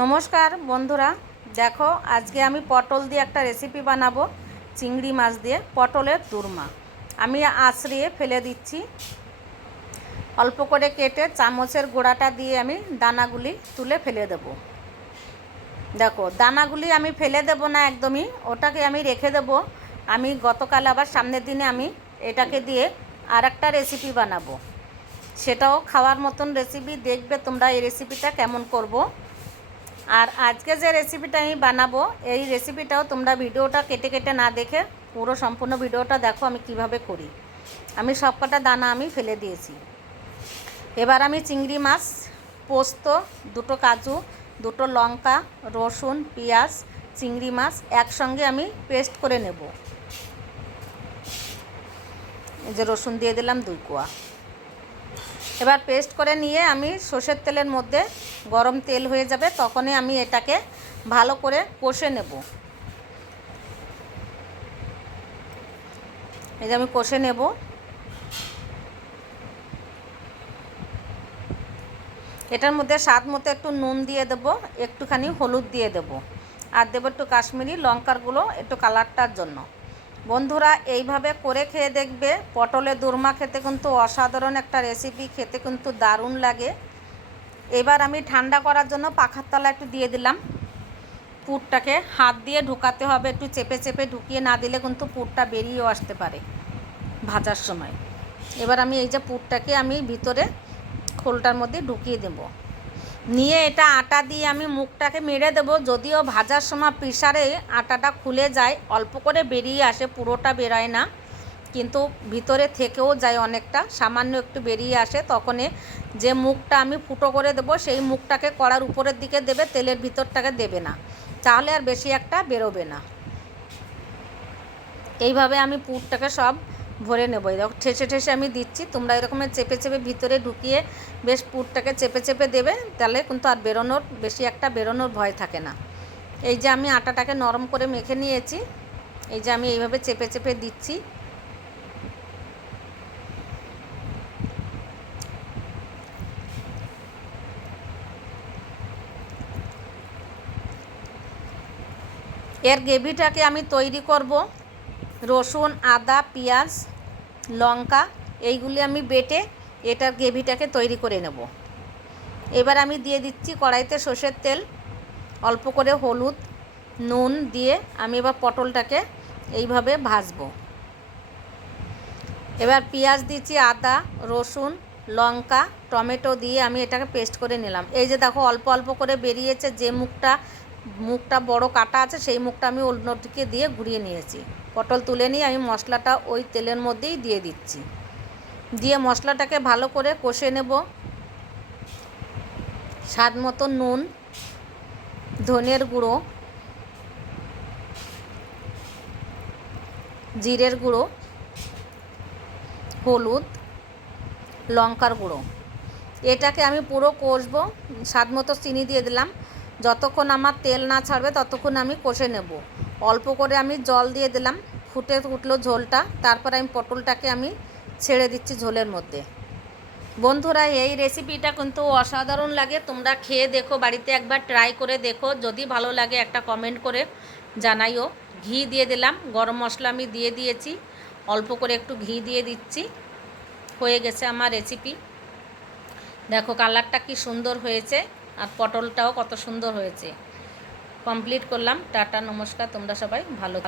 নমস্কার, বন্ধুরা। দেখো, আজকে আমি পটল দিয়ে একটা রেসিপি বানাবো, চিংড়ি মাছ দিয়ে, পটলের দুরমা। আমি আশ্রিয়ে ফেলে দিচ্ছি। অল্প করে কেটে চামচের গোড়াটা দিয়ে আমি দানাগুলি তুলে ফেলে দেব। দেখো, দানাগুলি আমি ফেলে দেব না একদমই, ওটাকে আমি রেখে দেব। আমি গতকাল আবার সামনের দিনে আমি এটাকে দিয়ে আর একটা রেসিপি বানাবো। সেটাও খাওয়ার মতন রেসিপি দেখবে তোমরা এই রেসিপিটা কেমন করব। আর আজকে যে রেসিপিটা আমি বানাবো, এই রেসিপিটাও তোমরা ভিডিওটা কেটে কেটে না দেখে পুরো সম্পূর্ণ ভিডিওটা দেখো আমি কীভাবে করি। আমি সবকটা দানা আমি ফেলে দিয়েছি। এবার আমি চিংড়ি মাছ, পোস্ত, দুটো কাজু, দুটো লঙ্কা, রসুন, পেঁয়াজ, চিংড়ি মাছ একসঙ্গে আমি পেস্ট করে নেব। এই যে রসুন দিয়ে দিলাম দুই কোয়া। এবার পেস্ট করে নিয়ে আমি সর্ষের তেলের মধ্যে গরম তেল হয়ে যাবে, তখনই আমি এটাকে ভালো করে কষে নেব। এই যে আমি কষে নেব। এটার মধ্যে স্বাদ মতো একটু নুন দিয়ে দেব, একটুখানি হলুদ দিয়ে দেব। আর দেবো একটু কাশ্মীরি লঙ্কারগুলো একটু কালারটার জন্য। বন্ধুরা, এইভাবে করে খেয়ে দেখবে, পটলের দুর্মা খেতে কিন্তু অসাধারণ একটা রেসিপি খেতে কিন্তু দারুণ লাগে। এবার আমি ঠান্ডা করার জন্য পাখার তলা একটু দিয়ে দিলাম। পুরটাকে হাত দিয়ে ঢুকাতে হবে, একটু চেপে চেপে ঢুকিয়ে না দিলে কিন্তু পুরটা বেরিয়েও আসতে পারে ভাজার সময়। এবার আমি এই যে পুরটাকে আমি ভিতরে খোলটার মধ্যে ঢুকিয়ে দেব। নিয়ে এটা আটা দিয়ে আমি মুখটাকে মেরে দেব, যদিও ভাজার সময় প্রেশারে আটাটা খুলে যায়, অল্প করে বেরিয়ে আসে, পুরোটা বেরোয় না। কিন্তু ভিতরে থেকেও যায় অনেকটা, সামান্য একটু বেরিয়ে আসে তখন যে মুখটা আমি ফুটো করে দেব, সেই মুখটাকে কড়ার উপরের দিকে দেবে, তেলের ভিতরটাকে দেবে না। তাহলে আর বেশি একটা বেরোবে না। এইভাবে আমি পুরটাকে সব ভরে নেব। এরকম ঠেসে ঠেসে আমি দিচ্ছি, তোমরা এরকমের চেপে চেপে ভিতরে ঢুকিয়ে বেশ পুরটাকে চেপে চেপে দেবে, তাহলে কিন্তু আর বেরোনোর, বেশি একটা বেরোনোর ভয় থাকে না। এই যে আমি আটাটাকে নরম করে মেখে নিয়েছি, এই যে আমি এইভাবে চেপে চেপে দিচ্ছি। এর গ্রেভিটাকে আমি তৈরি করব। রসুন, আদা, পেঁয়াজ, লঙ্কা, এইগুলি আমি বেটে এটার গ্রেভিটাকে তৈরি করে নেব। এবার আমি দিয়ে দিচ্ছি কড়াইতে সর্ষের তেল, অল্প করে হলুদ, নুন দিয়ে আমি এবার পটলটাকে এইভাবে ভাজবো। এবার পেঁয়াজ দিচ্ছি, আদা, রসুন, লঙ্কা, টমেটো দিয়ে আমি এটাকে পেস্ট করে নিলাম। এই যে দেখো, অল্প অল্প করে বেরিয়েছে, যে মুখটা মুখটা বড় কাটা আছে, সেই মুখটা আমি অন্যদিকে দিয়ে ঘুরিয়ে নিয়েছি। পটল তুলে নিয়ে আমি মশলাটা ওই তেলের মধ্যেই দিয়ে দিচ্ছি। দিয়ে মশলাটাকে ভালো করে কষে নেব। স্বাদ মতো নুন, ধনের গুঁড়ো, জিরের গুঁড়ো, হলুদ, লঙ্কার গুঁড়ো। এটাকে আমি পুরো কষবো, স্বাদ মতো চিনি দিয়ে দিলাম। যতক্ষণ আমার তেল না ছাড়বে ততক্ষণ আমি কষে নেব। অল্প করে আমি জল দিয়ে দিলাম, ফুটে উঠল ঝোলটা, তারপর আমি পটলটাকে আমি ছেড়ে দিচ্ছি ঝোলের মধ্যে। বন্ধুরা, এই রেসিপিটা কিন্তু অসাধারণ লাগে। তোমরা খেয়ে দেখো, বাড়িতে একবার ট্রাই করে দেখো। যদি ভালো লাগে একটা কমেন্ট করে জানাইও। ঘি দিয়ে দিলাম, গরম মশলা আমি দিয়ে দিয়েছি। অল্প করে একটু ঘি দিয়ে দিচ্ছি। হয়ে গেছে আমার রেসিপি দেখো কালারটা কি সুন্দর হয়েছে। আর পটলটাও কত সুন্দর হয়েছে। কমপ্লিট করলাম। টাটা নমস্কার তোমরা সবাই ভালো